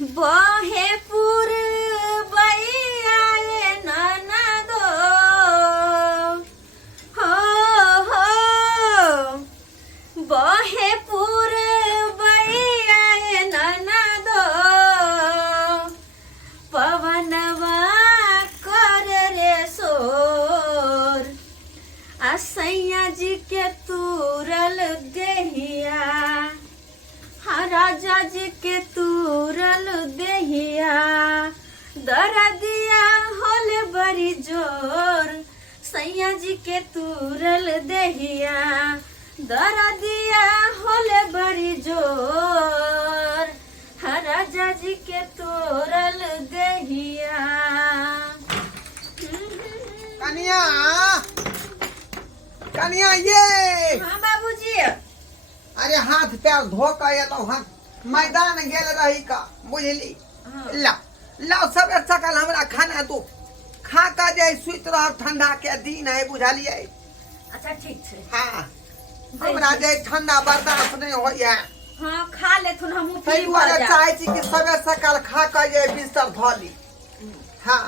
बहे पुरबैया ये ननदो हो हो बहे पुरबैया ये ननदो पवनवा कर रे सोर असैया जी के तुरल देहिया राजा जी के तुरल देहिया दरदिया होले बड़ी जोर सैया जी के तुरल देहिया दरदिया होले बड़ी जोर राजा जी के तुरल देहिया। कनिया कनिया ये हाँ बाबूजी। अरे हाथ पैर धो कर एलो हाथ मैदान गेल रही का बुझली। ला लाओ सब सकल हमरा खाना दो खा का जाए सुत रह ठंडा के दिन है बुझलिए। अच्छा ठीक है। हाँ हमरा जाए ठंडा बर्दाश्त नहीं हो है। हाँ खा ले थुन हम सही बात चाहे छी कि सब सकल खा का जाए बिस्तर धोली। हाँ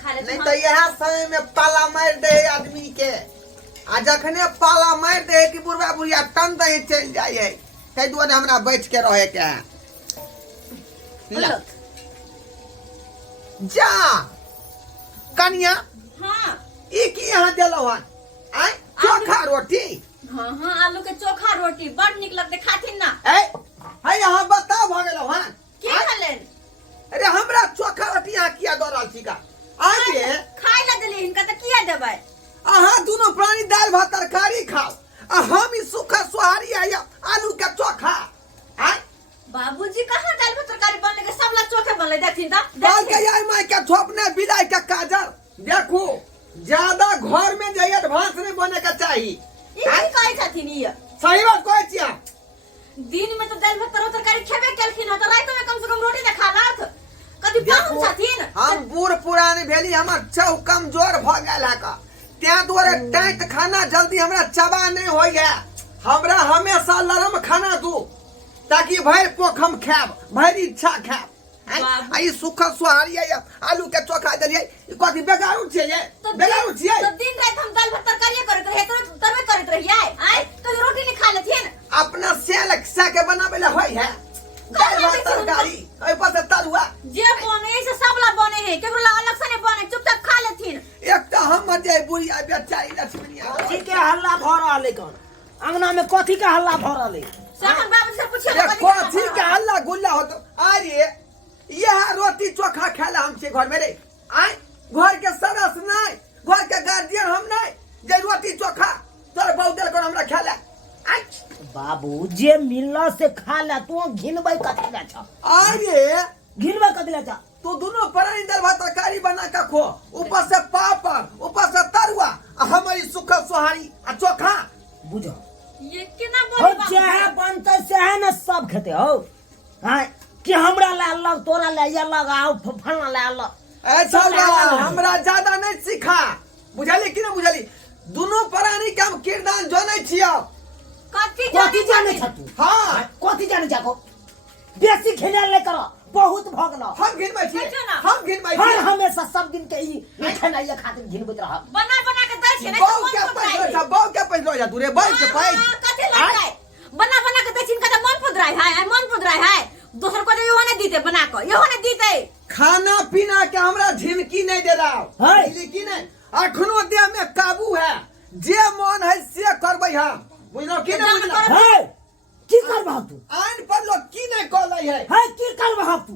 खा ले नहीं तो यह समय में पाला मार दे आदमी के आ जखने पाला मार दे कि बुढ़वा बुढ़िया टन दही चल जाए ते दुआरे हमरा बैठ के रहे के है। जा कनिया हाँ ई की यहाँ देलो हन आय चोखा रोटी। हाँ हाँ आलू के चोखा रोटी बड़ निक लगते खाथिन ना। ए है यहाँ बताओ भ गेलो हन की खलेन। अरे हमरा चोखा रोटी यहाँ किया दो रहल छी का आगे खाइ ना देली इनका त किया देबै। अहाँ दोनों प्राणी दाल भात तरकारी खाओ आ हम ई सूखा सोहारी आया आलू के चोखा। आय बाबूजी कहाँ दाल भात तरकारी बनले के सबला चोखे बनले देखथिन त बाल के यार माय के थोपने बिलाई के काजल देखो ज्यादा घर में जाइए एडवांस नहीं बने का चाहिए। ई की कहै छथिन ई सही बात कहै छियै। दिन में तो दाल भात तरकारी खेबे केलखिन ह त रात में कम से कम रोटी त खा लाथ कथि पाहुन छथिन। हम बूढ़ पुरानी भेली हमर चौ कमजोर भ गेल है का त्या दुआरे टाइट खाना जल्दी हमरा चबा नहीं हो गया। हमरा हमेशा लरम खाना दू ताकि भर पोख हम खाब भर इच्छा खाब। आई सुखा सुहारी आलू के चोखा दलिए कथि बेगारू छियै बेगारू छियै। तो दिन रात हम दाल भात तरकारी करत रहे तो तबे करत रहियै आय तो रोटी नहीं खा लेथिन। अपना सेल के बनावे ला होय है दाल भात तरकारी ओइ पर से तरुआ जे बने से सबला बने है केकरो ला अलग से नहीं बने चुपचाप खा लेथिन। एक तो हम जे बुढ़िया बेचारी लक्ष्मीनिया कथी के हल्ला भ रहल है कौन अंगना में कथी के हल्ला भ रहल है। साहब बाबू से पूछिए कथी के हल्ला गुल्ला होतो। अरे यह रोटी चोखा खाला हम छे घर में रे आय घर के सदस्य नहीं घर के गार्जियन हम नहीं जे रोटी चोखा तोर बहु देल कर हमरा खाला। आय बाबू जे मिलला से खा ला तू घिनबै कथी ला छ। अरे घिनबै कथी ला छ तू दोनों प्राणी दाल भात तरकारी बना के खो ऊपर से पापड़ ऊपर से तरुआ आ हमारी सुखा सोहारी आ चोखा बुझो ये केना हो बोली चाहे बनते से है ना सब खेते हो। हां कि हमरा ला अलग तोरा ला ये लगाओ फलना ला अलग ऐसा हमरा ज्यादा नहीं सिखा बुझली कि नहीं बुझली। दोनों प्राणी के हम किरदान जाने छियो। कथि कथी जाने छ तू। हां कथी जाने जाको बेसी खेला ले करो बहुत भगलो हम घिनबै छियै देखियौ ना। हम घिनबै हर छियै। हमेशा सब दिन के ई खाना ये खातिर घिनबैत रह। बना बना के दै छै बहु के पैसा जा बहु के पैसा जा दूरे बैठ के पैठ कथि लगै बना बना के दै छिन का मन पुदराय है मन पुदराय है दोसर को यो ने दीते बना के यो ने दीते। खाना पीना के हमरा झिनकी नहीं दे रहा है लेकिन अखनो देह में काबू है जे मन है से करबै हम बुझलो कि नहीं बुझलो। है की करबह तू आइन पर लोग की नहीं कहलै है की करबह तू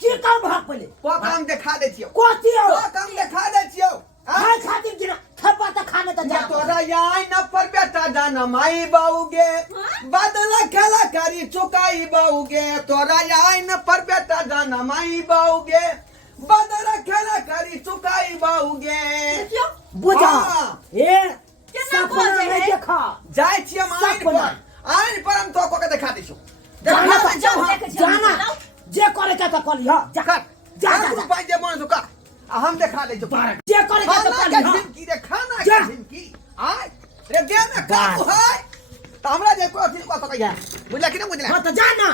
की करबह पहले को काम दिखा दे छियो कथी हो को काम दिखा दे छियो। है खातिर गिरा खपा त खाने त जा तोरा याई न पर बेटा दाना माई बाऊगे बदला खेला करी चुकाई बाऊगे तोरा याई न पर बेटा दाना माई बाऊगे बदला खेला करी चुकाई बाऊगे। क्यों बुझा हाँ। ए सपना में देखा जाय छियै हम आइन पर हम तो को के दिखा देछो जाना जाओ, जाओ देखे छियै, जाना जाओ। जे करे के त कर लिह जा कर जा जा जा पाई जे मन सुका हम दिखा दे छो जे करे के त खाना कर के लिह जिंदगी रे खाना जा। के जिंदगी आय रे दे में काबू है त हमरा जे को अथी को तो कहिया बुझला कि नहीं बुझला। हां त जाना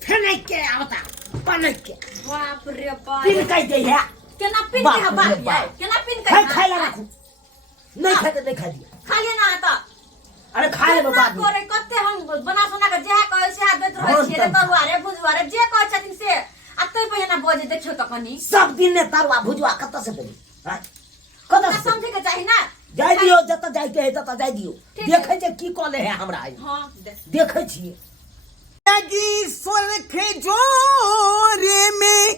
फेनै के आवता पनक के बाप रे बाप पिन कह दे है केना पिन बाप के रे बाप बाप। ये केना पिन खाई के खाई ला रखू नहीं खाते नहीं खा दिया खा लिए ना आता अरे खाए में बात नहीं करे कते हम बना सोना के जे कहे से हाथ देत रहे छिए रे तरुआ रे भुजवा रे जे कहे छथिन से आ तै पे ना बजे देखियो त कनी सब दिन ने तरुआ भुजवा कत से पड़ी हां कत ना से समझे के चाही ना जाय दियो जत जाय के है तत जाय दियो ठीक है। देखे जे की कले है हमरा आई हां देखे छिए लगी सुर्ख जोरे में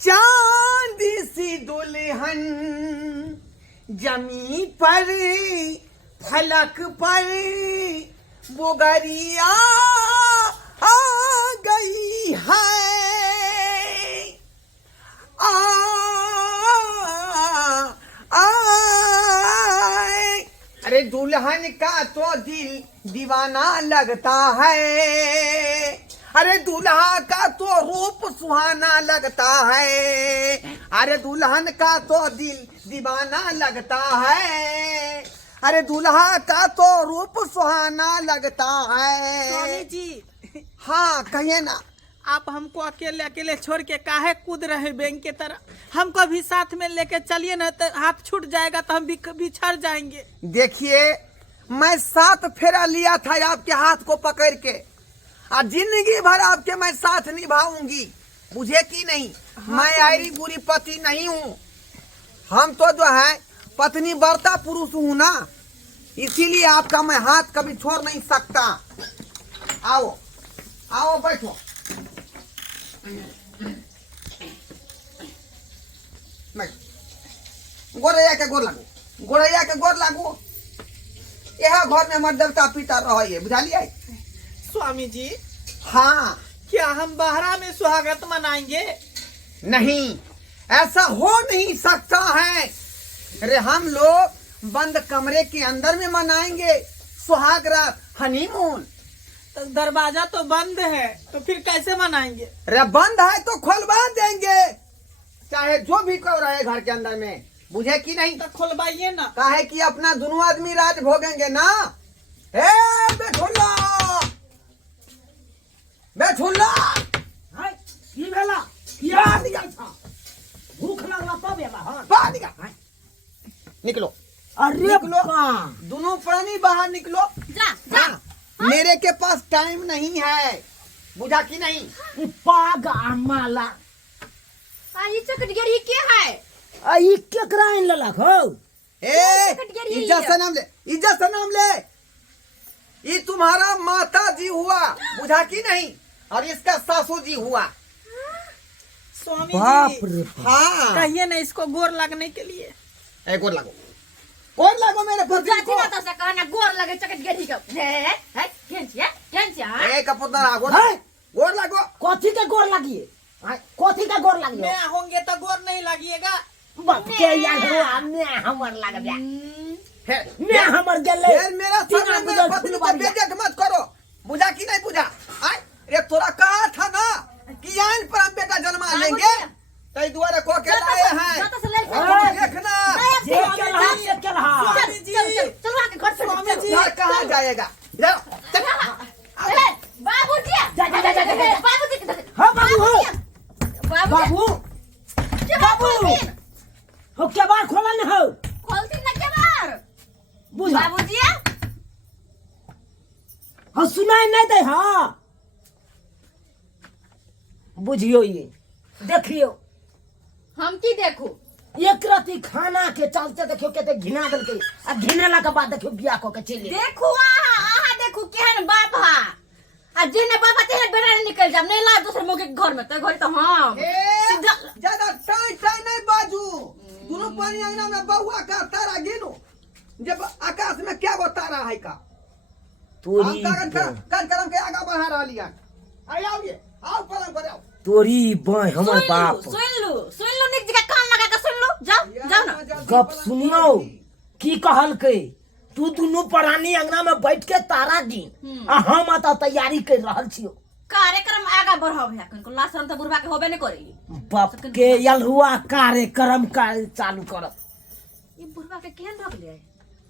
चांद सी दुल्हन जमी पर फलक पर बुगरिया आ गई है आ, आ, अरे दुल्हन का तो दिल दीवाना लगता है अरे दूल्हा का तो रूप सुहाना लगता है अरे दुल्हन का तो दिल दीवाना लगता है अरे दूल्हा का तो रूप सुहाना लगता स्वामी है जी हाँ कहिए ना आप हमको अकेले अकेले छोड़ के काहे कूद रहे बैंक के तरह हमको भी साथ में लेके चलिए ना तो हाथ छूट जाएगा तो हम भी बिछड़ जाएंगे देखिए मैं 7 फेरा लिया था आपके हाथ को पकड़ के और जिंदगी भर आपके मैं साथ निभाऊंगी मुझे की नहीं मैं आयरी बुरी पति नहीं हूँ हम तो जो है पत्नी वर्ता पुरुष हूँ ना इसीलिए आपका मैं हाथ कभी छोड़ नहीं सकता आओ आओ बैठो गोरैया के गोर लागू गोरैया के गोर लागू यह घर में हमारे देवता पिता रहे बुझालिए स्वामी जी हाँ क्या हम बहरा में सुहागत मनाएंगे नहीं ऐसा हो नहीं सकता है अरे हम लोग बंद कमरे के अंदर में मनाएंगे सुहाग रात हनीमून तो दरवाजा तो बंद है तो फिर कैसे मनाएंगे अरे बंद है तो खुलवा देंगे चाहे जो भी कर रहे घर के अंदर में बुझे कि नहीं तो खुलवाइए ना काहे कि अपना दोनों आदमी राज भोगेंगे ना ए बेठुल्ला बेठुल्ला हाय की भेला किया दिया था भूख लगला तब एला हां बाहर निकल निकलो अरे निकलो बा दोनों प्राणी बाहर निकलो जा जा हाँ, मेरे के पास टाइम नहीं है बुझा कि नहीं ई पाग माला आई चकट गेरी के है आई केकरा इन ललक हो ए कटगरी इज्जत से नाम ले इज्जत से नाम ले ये तुम्हारा माता जी हुआ बुझा कि नहीं और इसका सासू जी हुआ स्वामी बाप जी रे बाप। हाँ कहिए ना इसको गोर लगने के लिए एक और लागो मेरे पति जाती को ना तो से कहना गोर लगे चकट गेरी के है केन एक पुत्र आगो है? गोर लागो कथी के गोर लगिए हाय कथी के गोर लगिए मैं होंगे तो गोर नहीं लगिएगा बाप के यार हो हमने हमर लग गया है मैं हमर गेले फिर मेरा सामने मेरे पत्नी को बेइज्जत मत करो बुझा कि नहीं बुझा आय रे तोरा कहा था ना कि आइन पर हम बेटा जन्मा लेंगे तई दुआरे को के लाए हैं जाता से ले ओए, देखना जे के लहा से के लहा स्वामी जी चलो आके घर से स्वामी जी घर कहाँ जाएगा जाओ चल। बाबूजी जा जा जा जा बाबूजी हां बाबू हो बाबू बाबू बाबू हो के बार खोला न हो खोलती ना के बार बुझा बाबूजी हो सुनाई नहीं दे हां बुझियो ये देखियो हम की देखू एक राती खाना के चलते देखियो केते घिना देल के आ घिनेला के बाद देखियो बियाह को के चले देखू आहा देखू केहन बाप हा आ जेने बाबा तेरे बेरा निकल जाम नहीं ला दूसरे मोके के घर में तो घर तो हम ए, ज्यादा टाई टाई नहीं बाजू दोनों पानी अंगना में बउआ का तारा गिनो जब आकाश में क्या वो तारा है का तोरी कार्यक्रम के आगा बढ़ा रहा लिया आओ ये आओ पलंग पर आओ तोरी बय हमर बाप सुन लो निक जगह कान लगा के सुन लो जाओ जाओ ना गप सुनियो की कहल के तू दोनों प्राणी अंगना में बैठ के तारा दी आ हम आता तैयारी कर रहल छियो कार्यक्रम आगा बढ़ाव है कनको लासन तो बुढ़वा के होबे नहीं करी बाप के यलहुआ कार्यक्रम का चालू करब ये बुढ़वा के केहन रख ले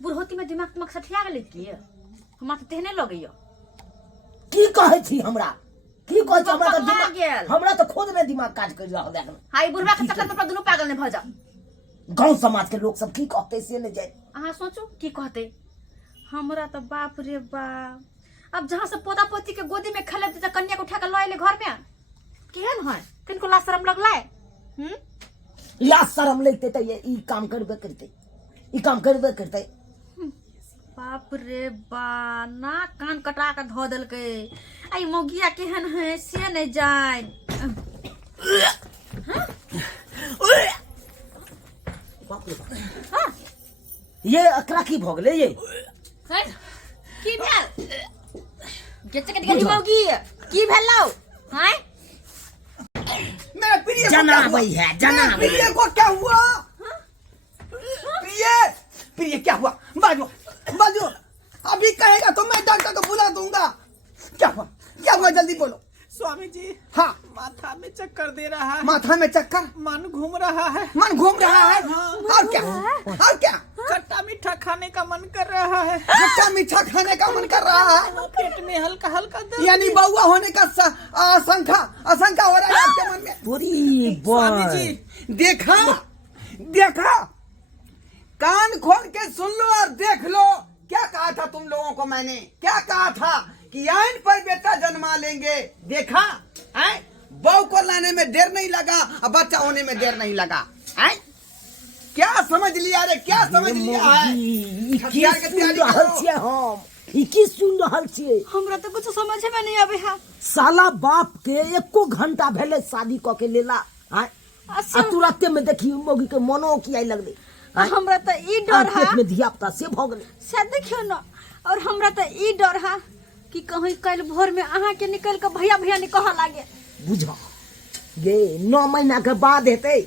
बुढ़ोती में दिमाग तमक सठिया गेल की हम तो तेहने लगइयो की कहै छी हमरा की कहै छ हमरा पगला त दिमाग गेल। हमरा त खुद में दिमाग काज कर रहल है हाई बुढ़वा के चक्कर में अपना दुनू पागल ने भ जा। गांव समाज के लोग सब की कहते से नहीं जाए अहाँ सोचू की कहते हमरा तो बाप रे बाप, अब जहाँ से पोता पोती के गोदी में खेले तो कन्या को उठा के लाए घर में केहन है, किनको लाज शरम लगला है? लाज शरम लेते त ये ई काम करबे करते, ई काम करबे करते। बाप रे बा, ना कान कटा के धो देल के। आई मोगिया केहन है से नहीं जाए। हाँ? ये अकरा की भ गेलै ये हैं? की भेल? गेचे के दिगरी मोगी की भेलौ? हैं? मेरे प्रिय को क्या जना हुआ? भाई है, जना मेरे भाई प्रिय को क्या हुआ? प्रिय प्रिय क्या हुआ? बाजू बाजू, अभी कहेगा तो मैं डॉक्टर को बुला दूंगा। क्या हुआ? क्या हुआ? जल्दी बोलो। स्वामी जी हाँ, माथा में चक्कर दे रहा है, माथा में चक्कर, मन घूम रहा है, मन घूम रहा है। हाँ। और क्या? और क्या? खट्टा मीठा खाने का मन कर रहा है, खट्टा मीठा खाने का मन कर रहा है। पेट में हल्का हल्का दर्द। यानी बउआ होने का आशंका हो रहा है आपके मन में। पूरी स्वामी बॉय जी देखा देखा, कान खोल के सुन लो और देख लो। क्या कहा था तुम लोगों को मैंने? क्या कहा था कि आइन पर बेटा जन्मा लेंगे। देखा है, बहू को लाने में देर नहीं लगा और बच्चा होने में देर नहीं लगा है। क्या समझ लिया रे? क्या समझ लिया है? हथियार के तैयारी करो। की सुन रहल छियै? हमरा तो कुछ समझ में नहीं आवे है। साला बाप के एको घंटा भेले शादी क के लेला आय आ तुरंते में देखी मोगी के मनो किया लगले। हमरा तो ई डर है पेट में धिया पुता से भ गेले। से देखियो ना, और हमरा तो ई डर है कि कहीं कल भोर में अहाँ के निकल के भैया भैया ने कहा लागे। बुझा ये 9 महीना के बाद हेते,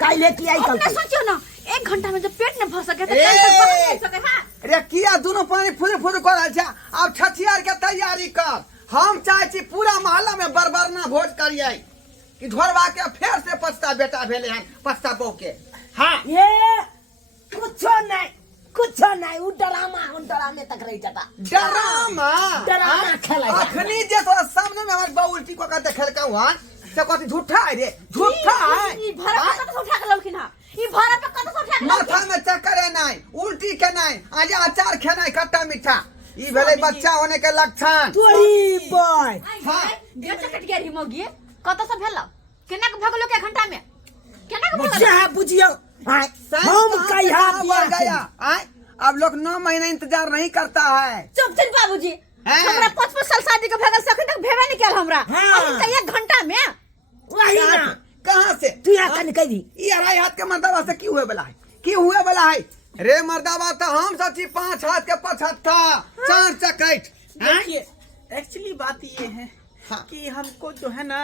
काइले की आई कल अपने सोचियो ना, 1 घंटा में जब पेट न भर सके तो कल तक बाहर नहीं सके। हाँ, रे किया दोनों पानी फुर फुर कर रहा है। अब छठियार के तैयारी कर। हम चाहे छी पूरा मोहल्ला में बरबरना भोज करिए कि घरवा के फिर से पछता बेटा भेले हैं, पछता बहू के। हाँ, ये कुछ नहीं उ ड्रामा तक रही जाता। ड्रामा खेला जाता। अखनी जे तो सामने में हमारे बहू उल्टी को कहते खेल का हुआ से कहती झूठा है रे, झूठा है। ई भरा पे कत से उठा के लौकिन हा, ई भरा पे कत से उठा के माथा लौकिन। में चक्कर है नहीं, उल्टी के नहीं, आज अचार खेना है खट्टा मीठा। ई भेले बच्चा होने के लक्षण। तोरी बॉय हाँ। गेट कट गया री मोगी कत से भेल? केना के भगलो के घंटा में? केना के भगलो? बुझिया बुझियो आय हम कहिया बढ़ गया आय। अब लोग 9 महीना इंतजार नहीं करता है। चुप चुप बाबूजी, हैं? हमरा 5 साल शादी के भगल से अखन तक भेबे नहीं कैल हमरा। हाँ। अब तो 1 घंटा में वही ना कहाँ से? तू या कन कह दी ये 2.5 हाथ के मर्दावा से की हुए वाला है? की हुए वाला है रे मर्दावा? तो हम सची 5 हाथ के 75 4 चक्कैठ। देखिए एक्चुअली बात ये है हाँ। कि हमको जो है ना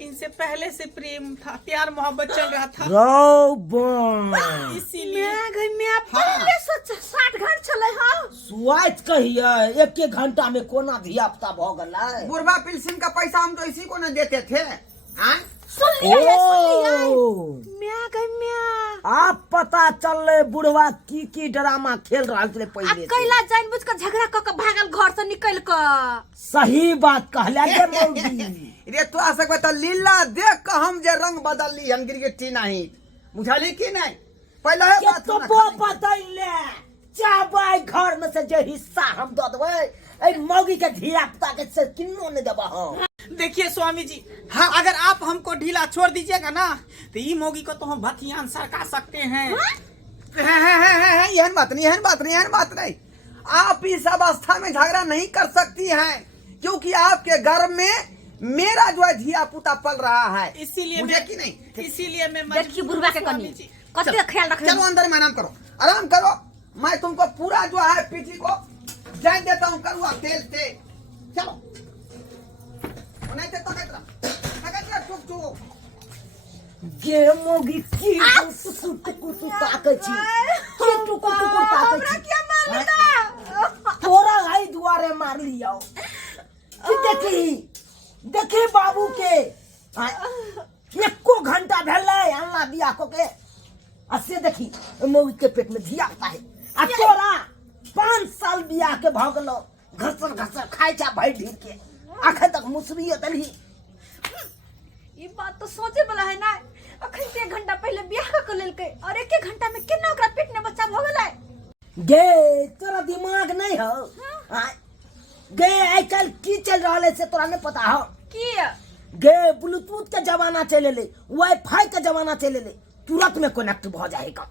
इनसे पहले से प्रेम था, प्यार मोहब्बत चल रहा था, रो बॉय इसीलिए मैं गई मैं पहले से 60 घंटा चले हां। सुआत कहिया 1 घंटा में कोना धिया पुता भ गेलै। बुढ़वा पिलसिन का पैसा हम तो इसी को न देते थे। आय? सुन लिया है, सुन लिया है। ओ मैं गई मैं आप पता चलले बुढ़वा की ड्रामा खेल रहा थे आ पहले से। कैला जानबूझ के झगड़ा क के भागल घर से निकल के। सही बात कहला रे मौगी। रे तो आ सकबे तो लीला देख के हम जे रंग बदलली हम गिरगिट्टी नहीं बुझली की नहीं। पहले है के बात तो बतैले चाबे घर में से जे हिस्सा हम द देबै, ए मौगी के धिया पुता के से किन्नो ने देबा हम। देखिए स्वामी जी, हाँ। अगर आप हमको ढीला छोड़ दीजिएगा ना तो ये मोगी को तो हम भथियान सरका सकते हैं। यहन बात नहीं। आप इस अवस्था में झगड़ा नहीं कर सकती हैं क्योंकि आपके घर में मेरा जो है धिया पुता पल रहा है। इसीलिए मुझे मैं की नहीं। इसीलिए मैं देखिए बुढ़वा के स्वामी कनी जी, कते का ख्याल रख। चलो अंदर में आराम करो। मैं तुमको पूरा जो है पीठी को जान देता हूँ, करुआ तेल से। चलो नहीं तो चुप चुप। गे मोगी की टुकु ताकै छी, की टुकु ताकै छी। क्या मार लेता? तोरा आई दुआरे मार लियो। देखी बाबू के आय, 1 घंटा भेलै अल्लाह बियाह को के आ से देखी मौगी के पेट में धिया पुता है आ तोरा 5 साल बियाह के भ गेलो, घसर खाइ छा भाई ढीर के। आखिर तक मुसरी दली ये बात तो सोचे वाला है ना। अखन से 1 घंटा पहले ब्याह कर लेलकै और 1 घंटा में केना ओकरा पेट में बच्चा भ गेलै। गे तोरा दिमाग नहीं हो आय? गे आजकल की चल रहा है से तोरा नहीं पता हो की गे ब्लूटूथ के जमाना चले ले, वाईफाई के जमाना चले ले, तुरंत में कनेक्ट भ जाएगा।